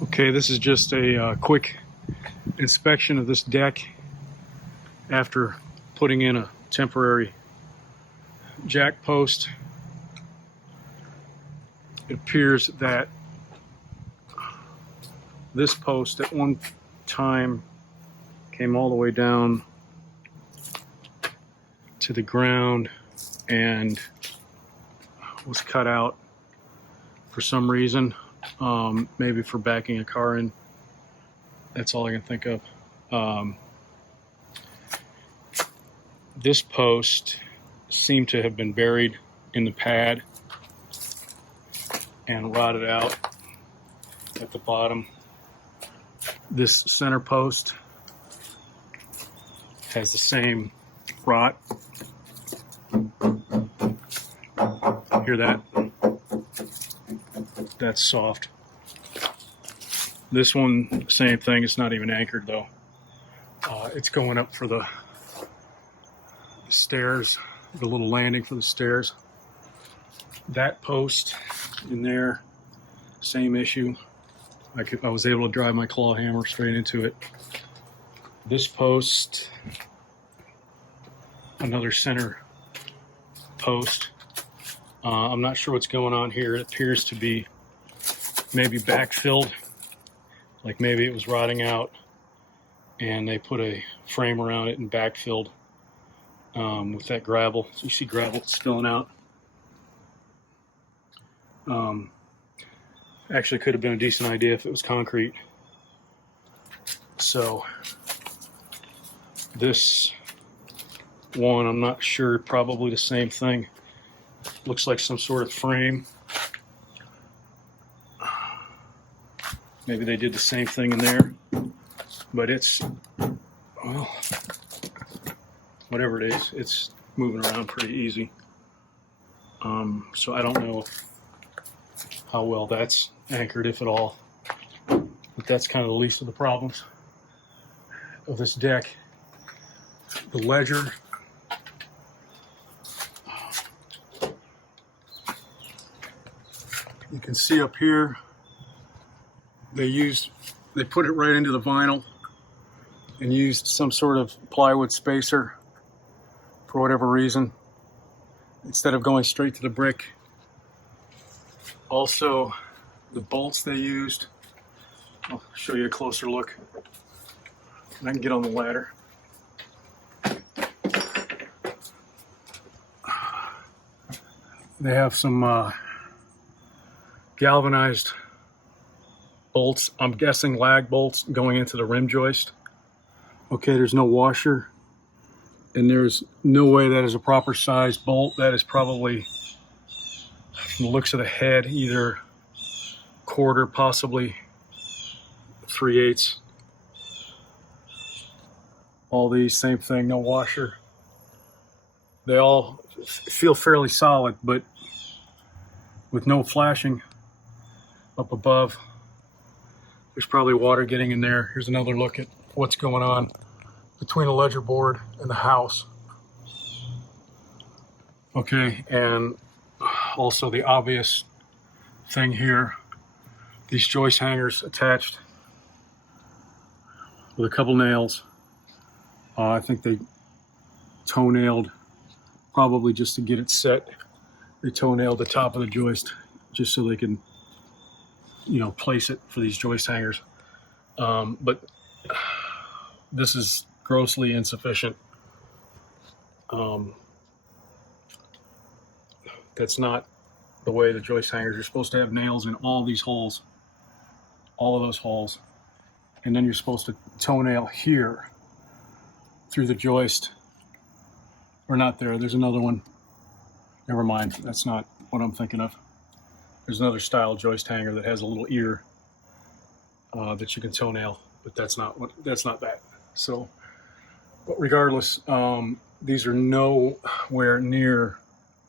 Okay, this is just a quick inspection of this deck after putting in a temporary jack post. It appears that this post at one time came all the way down to the ground and was cut out for some reason, maybe for backing a car in. That's all I can think of. This post seemed to have been buried in the pad and rotted out at the bottom. This center post has the same rot. Hear that? That's soft. This one, same thing. It's not even anchored though. It's going up for the stairs, the little landing for the stairs. That post in there, same issue. I was able to drive my claw hammer straight into it. This post, another center post. I'm not sure what's going on here. It appears to be maybe backfilled, like maybe it was rotting out and they put a frame around it and backfilled with that gravel. So you see gravel spilling out. Actually could have been a decent idea if it was concrete. So this one, I'm not sure, probably the same thing. Looks like some sort of frame. Maybe they did the same thing in there, but it's, well, whatever it is, it's moving around pretty easy. So I don't know how well that's anchored, if at all, but that's kind of the least of the problems of this deck. The ledger, you can see up here, they put it right into the vinyl and used some sort of plywood spacer for whatever reason, instead of going straight to the brick. Also, the bolts they used, I'll show you a closer look. And I can get on the ladder. They have some galvanized bolts, I'm guessing lag bolts, going into the rim joist. Okay, there's no washer, and there's no way that is a proper sized bolt. That is probably, from the looks of the head, either quarter, possibly 3/8. All these, same thing, no washer. They all feel fairly solid, but with no flashing up above. There's probably water getting in there. Here's another look at what's going on between the ledger board and the house. Okay, and also the obvious thing here, these joist hangers attached with a couple nails. I think they toe-nailed, probably just to get it set. They toe-nailed the top of the joist just so they can, you know, place it for these joist hangers. But this is grossly insufficient. That's not the way the joist hangers are supposed to have nails in all these holes, all of those holes. And then you're supposed to toe-nail here through the joist. Or not there, there's another one. Never mind, that's not what I'm thinking of. There's another style joist hanger that has a little ear that you can toe-nail, but that's not that. So, but regardless, these are nowhere near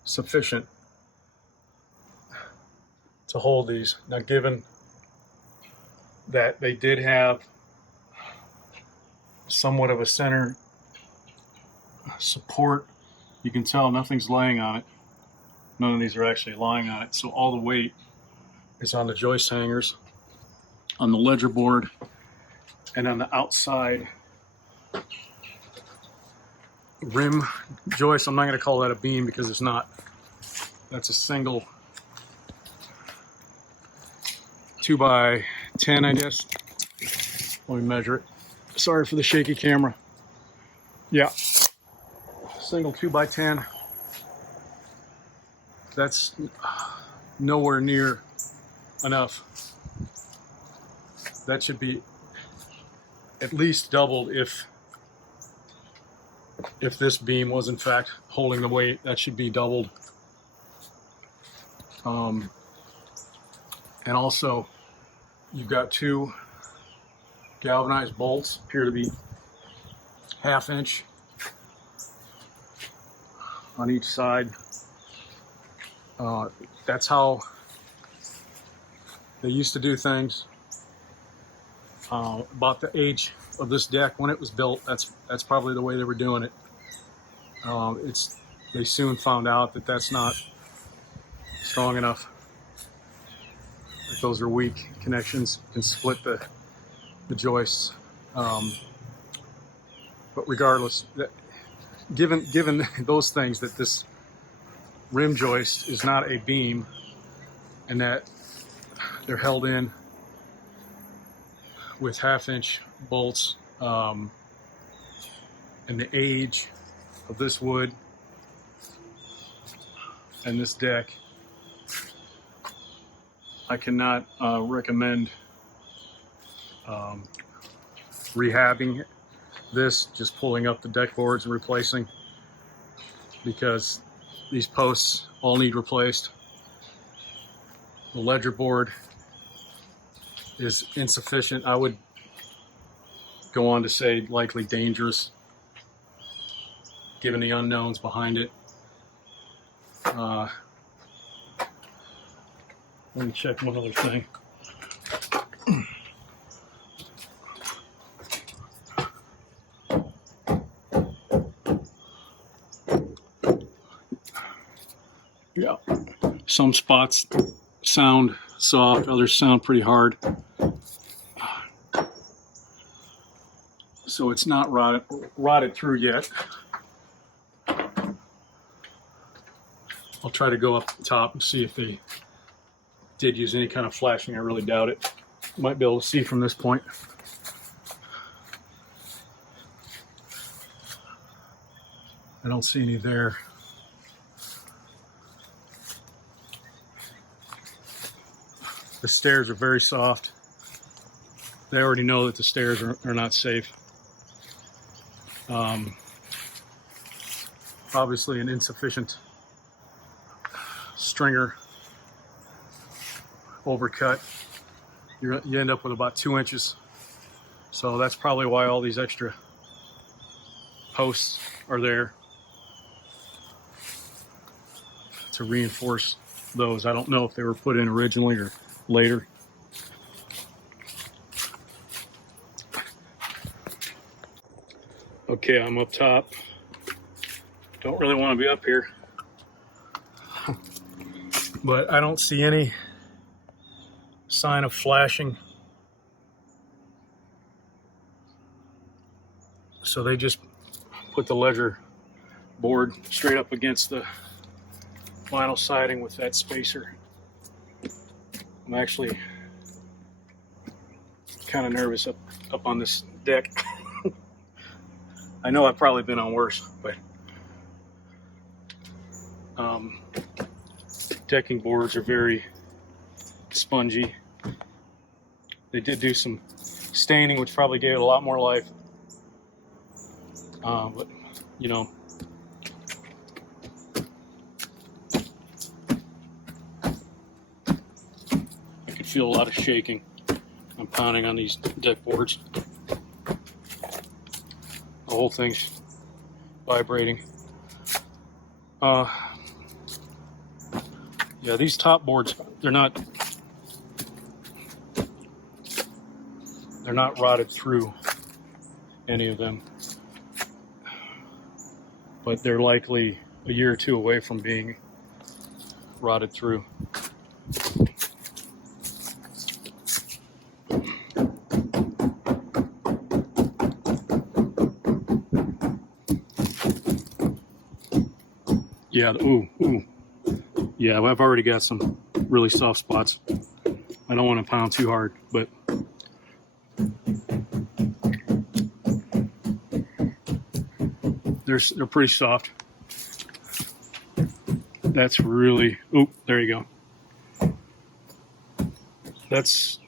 sufficient to hold these. Now, given that they did have somewhat of a center support, you can tell nothing's laying on it. None of these are actually lying on it, so all the weight is on the joist hangers. on the ledger board, and on the outside rim joist. I'm not going to call that a beam because it's not. That's a single 2x10, I guess. Let me measure it. Sorry for the shaky camera. Yeah, single 2x10. That's nowhere near enough. That should be at least doubled if this beam was in fact holding the weight. That should be doubled. And also, you've got two galvanized bolts, appear to be 1/2 inch on each side. That's how they used to do things. About the age of this deck when it was built, that's probably the way they were doing it. They soon found out that that's not strong enough. That those are weak connections, can split the joists. But regardless, given those things, that this rim joist is not a beam and that they're held in with 1/2 inch bolts, and the age of this wood and this deck, I cannot recommend rehabbing this, just pulling up the deck boards and replacing, because these posts all need replaced. The ledger board is insufficient. I would go on to say likely dangerous, given the unknowns behind it. Let me check one other thing. Yeah, some spots sound soft, others sound pretty hard. So it's not rotted through yet. I'll try to go up the top and see if they did use any kind of flashing. I really doubt it. Might be able to see from this point. I don't see any there. The stairs are very soft. They already know that the stairs are not safe. Obviously an insufficient stringer overcut. You end up with about 2 inches. So that's probably why all these extra posts are there, to reinforce those. I don't know if they were put in originally or later. Okay, I'm up top. Don't really want to be up here. But I don't see any sign of flashing. So they just put the ledger board straight up against the vinyl siding with that spacer. I'm actually kind of nervous up on this deck. I know I've probably been on worse, but decking boards are very spongy. They did do some staining, which probably gave it a lot more life. But you know, I could feel a lot of shaking. I'm pounding on these deck boards. The whole thing's vibrating. Yeah, these top boards, they're not rotted through, any of them, but they're likely a year or two away from being rotted through. Yeah, ooh. Yeah, I've already got some really soft spots. I don't want to pound too hard, but they're pretty soft. That's really, ooh, there you go. That's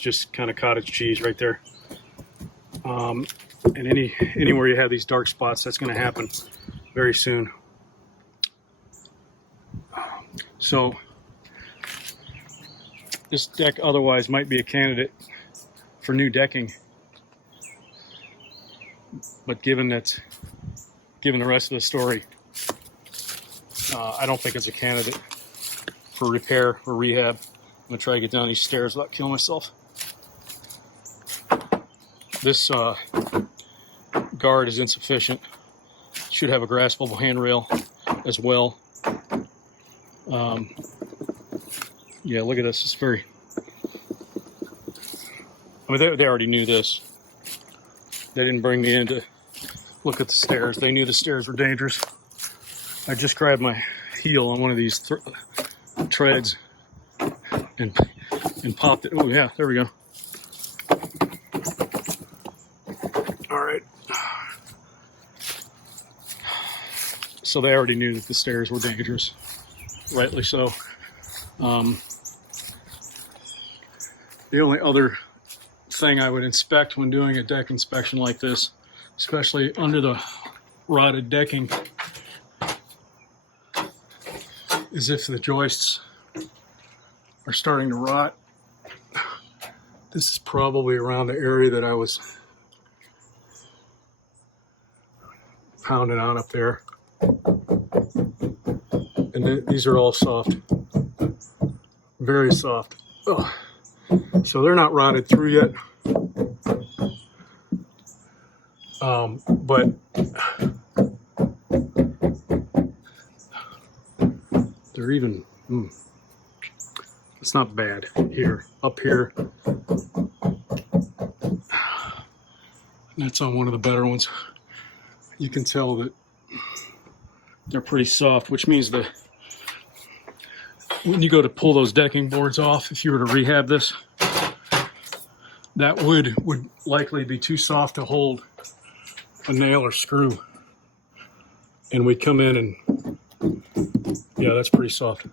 just kind of cottage cheese right there. And anywhere you have these dark spots, that's going to happen very soon. So this deck otherwise might be a candidate for new decking, but given the rest of the story, I don't think it's a candidate for repair or rehab. I'm gonna try to get down these stairs without killing myself. This guard is insufficient. Should have a graspable handrail as well. Yeah, look at this. It's very. I mean, they already knew this. They didn't bring me in to look at the stairs. They knew the stairs were dangerous. I just grabbed my heel on one of these treads and popped it. Oh yeah, there we go. All right. So they already knew that the stairs were dangerous, rightly so. The only other thing I would inspect when doing a deck inspection like this, especially under the rotted decking, is if the joists are starting to rot. This is probably around the area that I was pounding on up there. And these are all soft, very soft. Ugh. So they're not rotted through yet. But they're even, it's not bad here, up here. That's on one of the better ones. You can tell that they're pretty soft, which means that when you go to pull those decking boards off, if you were to rehab this, that wood would likely be too soft to hold a nail or screw. And we'd come in and, yeah, that's pretty soft.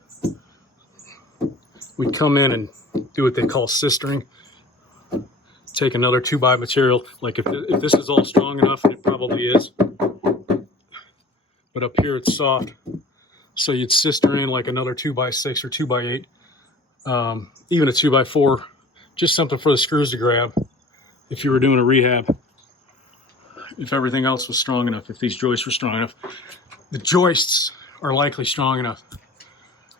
We'd come in and do what they call sistering. Take another 2x material, like if this is all strong enough, and it probably is, but up here it's soft. So you'd sister in like another 2x6 or 2x8, even a 2x4, just something for the screws to grab if you were doing a rehab. If everything else was strong enough, if these joists were strong enough. The joists are likely strong enough.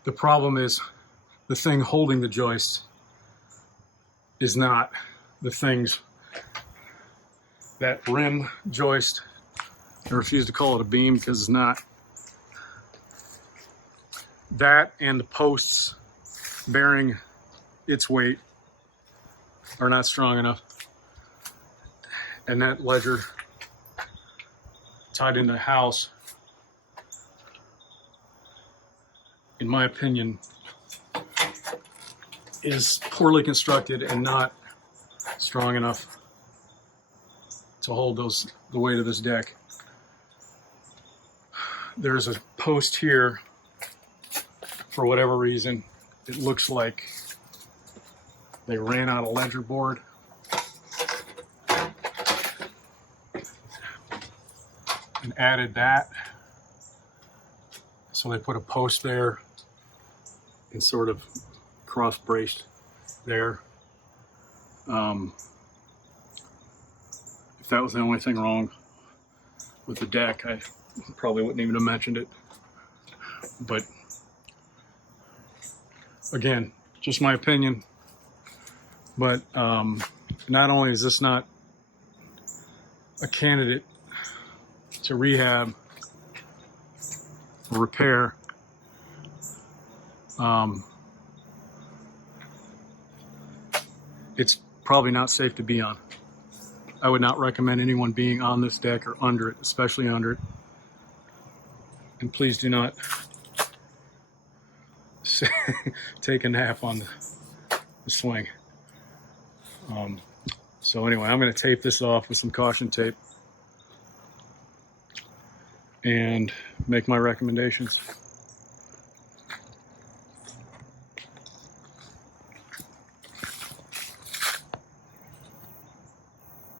The problem is the thing holding the joists is not. The things, that rim joist, I refuse to call it a beam because it's not. That and the posts bearing its weight are not strong enough. And that ledger tied into the house, in my opinion, is poorly constructed and not strong enough to hold the weight of this deck. There's a post here. For whatever reason, it looks like they ran out of ledger board. And added that. So they put a post there and sort of cross braced there. If that was the only thing wrong with the deck, I probably wouldn't even have mentioned it. But again, just my opinion. But not only is this not a candidate to rehab or repair, it's probably not safe to be on. I would not recommend anyone being on this deck or under it, especially under it. And please do not take a nap on the swing. So anyway, I'm going to tape this off with some caution tape and make my recommendations.